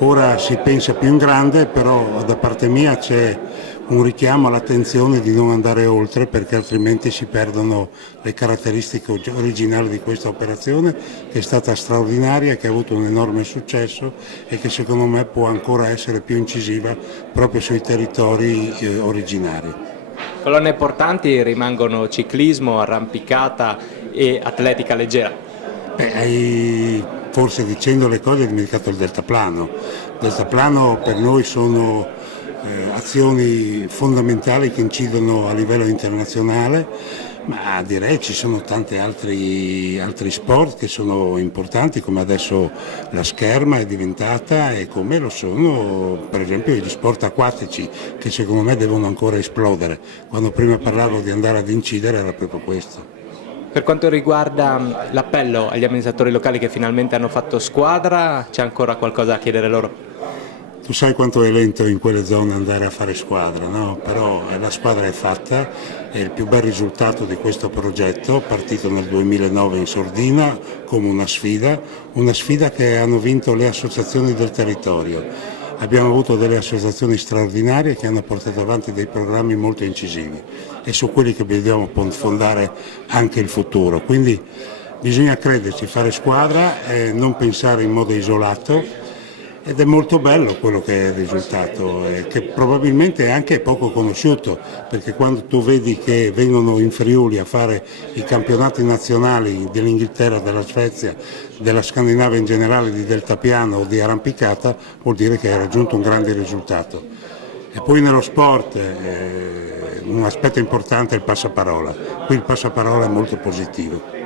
Ora si pensa più in grande, però da parte mia c'è un richiamo all'attenzione di non andare oltre, perché altrimenti si perdono le caratteristiche originali di questa operazione, che è stata straordinaria, che ha avuto un enorme successo e che secondo me può ancora essere più incisiva proprio sui territori originari. Colonne portanti rimangono ciclismo, arrampicata e atletica leggera. Hai, forse dicendo le cose, hai dimenticato il deltaplano. Il deltaplano per noi sono azioni fondamentali che incidono a livello internazionale, ma direi ci sono tanti altri sport che sono importanti, come adesso la scherma è diventata e come lo sono per esempio gli sport acquatici, che secondo me devono ancora esplodere. Quando prima parlavo di andare ad incidere era proprio questo. Per quanto riguarda l'appello agli amministratori locali che finalmente hanno fatto squadra, c'è ancora qualcosa da chiedere loro? Tu sai quanto è lento in quelle zone andare a fare squadra, no? Però la squadra è fatta, è il più bel risultato di questo progetto, partito nel 2009 in Sordina come una sfida che hanno vinto le associazioni del territorio. Abbiamo avuto delle associazioni straordinarie che hanno portato avanti dei programmi molto incisivi e su quelli che dobbiamo fondare anche il futuro. Quindi bisogna crederci, fare squadra e non pensare in modo isolato. Ed è molto bello quello che è il risultato, che probabilmente è anche poco conosciuto, perché quando tu vedi che vengono in Friuli a fare i campionati nazionali dell'Inghilterra, della Svezia, della Scandinavia in generale, di deltapiano o di arrampicata, vuol dire che hai raggiunto un grande risultato. E poi nello sport un aspetto importante è il passaparola, qui il passaparola è molto positivo.